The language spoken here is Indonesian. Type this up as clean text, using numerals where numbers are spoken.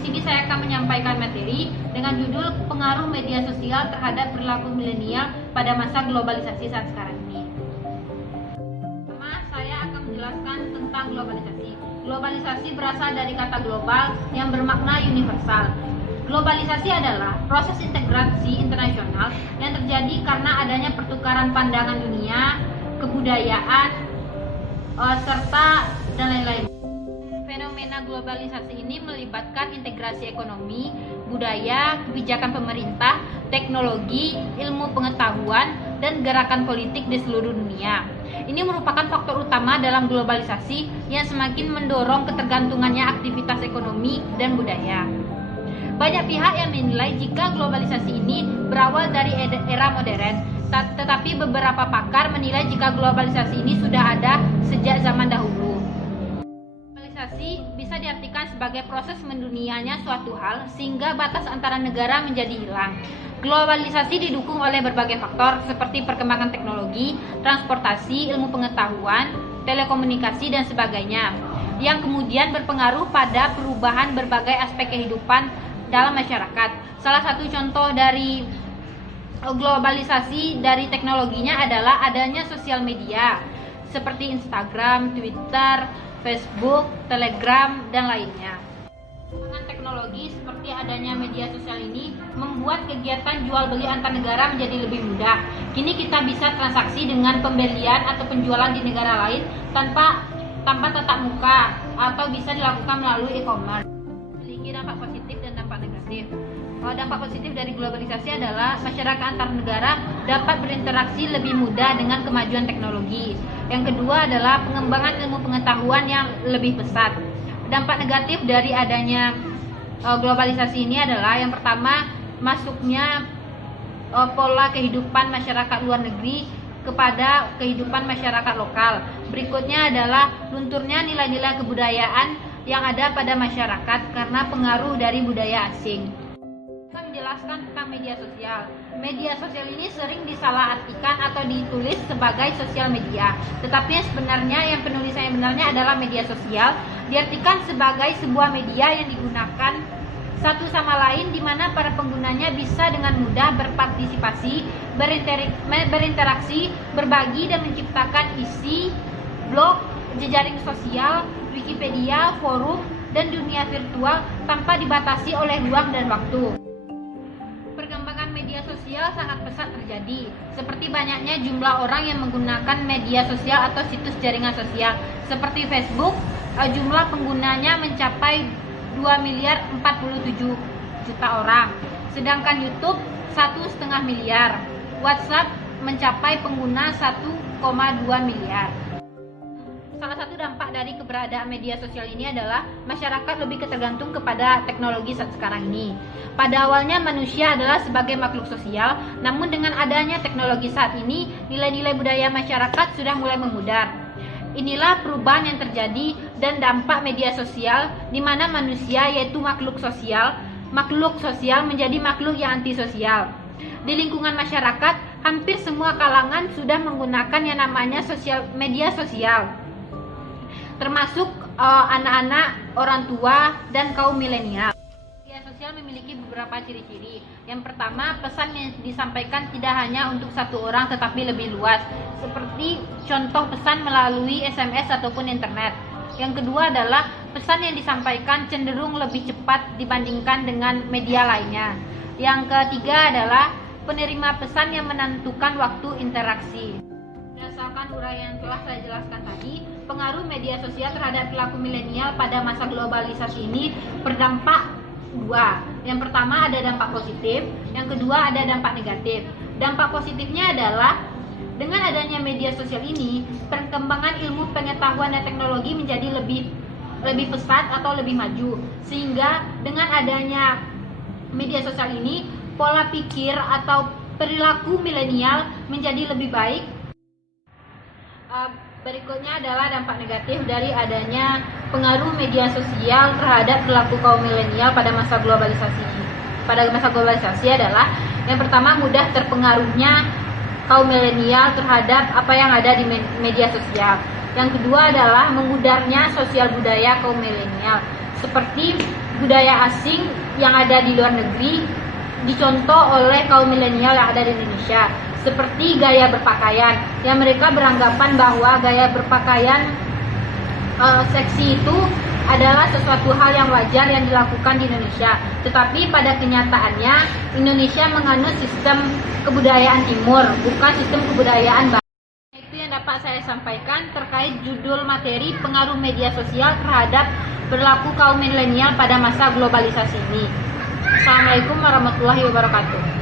sini saya akan menyampaikan materi dengan judul pengaruh media sosial terhadap perilaku milenial pada masa globalisasi saat sekarang ini. Pertama, saya akan menjelaskan tentang globalisasi. Globalisasi berasal dari kata global yang bermakna universal. Globalisasi adalah proses integrasi internasional yang terjadi karena adanya pertukaran pandangan dunia, kebudayaan, serta dan lain-lain. Fenomena globalisasi ini melibatkan integrasi ekonomi, budaya, kebijakan pemerintah, teknologi, ilmu pengetahuan, dan gerakan politik di seluruh dunia. Ini merupakan faktor utama dalam globalisasi yang semakin mendorong ketergantungannya aktivitas ekonomi dan budaya. Banyak pihak yang menilai jika globalisasi ini berawal dari era modern, tetapi beberapa pakar menilai jika globalisasi ini sudah ada sejak zaman dahulu. Globalisasi bisa diartikan sebagai proses mendunianya suatu hal sehingga batas antara negara menjadi hilang. Globalisasi didukung oleh berbagai faktor seperti perkembangan teknologi, transportasi, ilmu pengetahuan, telekomunikasi, dan sebagainya, yang kemudian berpengaruh pada perubahan berbagai aspek kehidupan dalam masyarakat. Salah satu contoh dari globalisasi dari teknologinya adalah adanya sosial media seperti Instagram, Twitter, Facebook, Telegram, dan lainnya. Dengan teknologi seperti adanya media sosial ini membuat kegiatan jual beli antar negara menjadi lebih mudah. Kini kita bisa transaksi dengan pembelian atau penjualan di negara lain tanpa tatap muka atau bisa dilakukan melalui e-commerce. Memiliki dampak positif dan dampak negatif. Dampak positif dari globalisasi adalah masyarakat antar negara dapat berinteraksi lebih mudah dengan kemajuan teknologi. Yang kedua adalah pengembangan ilmu pengetahuan yang lebih pesat. Dampak negatif dari adanya globalisasi ini adalah yang pertama, masuknya pola kehidupan masyarakat luar negeri kepada kehidupan masyarakat lokal. Berikutnya adalah lunturnya nilai-nilai kebudayaan yang ada pada masyarakat karena pengaruh dari budaya asing. Kita menjelaskan tentang media sosial. Media sosial ini sering disalahartikan atau ditulis sebagai sosial media, tetapi yang penulisannya benarnya adalah media sosial diartikan sebagai sebuah media yang digunakan satu sama lain di mana para penggunanya bisa dengan mudah berpartisipasi, berinteraksi, berbagi dan menciptakan isi, blog, jejaring sosial, Wikipedia, forum, dan dunia virtual tanpa dibatasi oleh ruang dan waktu. Perkembangan media sosial sangat pesat terjadi, seperti banyaknya jumlah orang yang menggunakan media sosial atau situs jaringan sosial. Seperti Facebook, jumlah penggunanya mencapai 2.047 juta orang. Sedangkan YouTube 1,5 miliar. WhatsApp mencapai pengguna 1,2 miliar. Salah satu dampak dari keberadaan media sosial ini adalah masyarakat lebih tergantung kepada teknologi saat sekarang ini. Pada awalnya manusia adalah sebagai makhluk sosial, namun dengan adanya teknologi saat ini, nilai-nilai budaya masyarakat sudah mulai memudar. Inilah perubahan yang terjadi dan dampak media sosial di mana manusia yaitu makhluk sosial menjadi makhluk yang antisosial. Di lingkungan masyarakat, hampir semua kalangan sudah menggunakan yang namanya media sosial, termasuk anak-anak, orang tua, dan kaum milenial. Media sosial memiliki beberapa ciri-ciri. Yang pertama, pesan yang disampaikan tidak hanya untuk satu orang tetapi lebih luas, seperti contoh pesan melalui SMS ataupun internet. Yang kedua adalah pesan yang disampaikan cenderung lebih cepat dibandingkan dengan media lainnya. Yang ketiga adalah penerima pesan yang menentukan waktu interaksi. Berdasarkan uraian yang telah saya jelaskan tadi, pengaruh media sosial terhadap perilaku milenial pada masa globalisasi ini berdampak dua. Yang pertama ada dampak positif, yang kedua ada dampak negatif. Dampak positifnya adalah dengan adanya media sosial ini, perkembangan ilmu pengetahuan dan teknologi menjadi lebih pesat atau lebih maju. Sehingga dengan adanya media sosial ini, pola pikir atau perilaku milenial menjadi lebih baik. Berikutnya adalah dampak negatif dari adanya pengaruh media sosial terhadap perilaku kaum milenial pada masa globalisasi. Pada masa globalisasi adalah yang pertama, mudah terpengaruhnya kaum milenial terhadap apa yang ada di media sosial. Yang kedua adalah memudarnya sosial budaya kaum milenial, seperti budaya asing yang ada di luar negeri dicontoh oleh kaum milenial yang ada di Indonesia, seperti gaya berpakaian, yang mereka beranggapan bahwa gaya berpakaian seksi itu adalah sesuatu hal yang wajar yang dilakukan di Indonesia. Tetapi pada kenyataannya Indonesia menganut sistem kebudayaan timur, bukan sistem kebudayaan barat. Itu yang dapat saya sampaikan terkait judul materi pengaruh media sosial terhadap perilaku kaum milenial pada masa globalisasi ini. Assalamualaikum warahmatullahi wabarakatuh.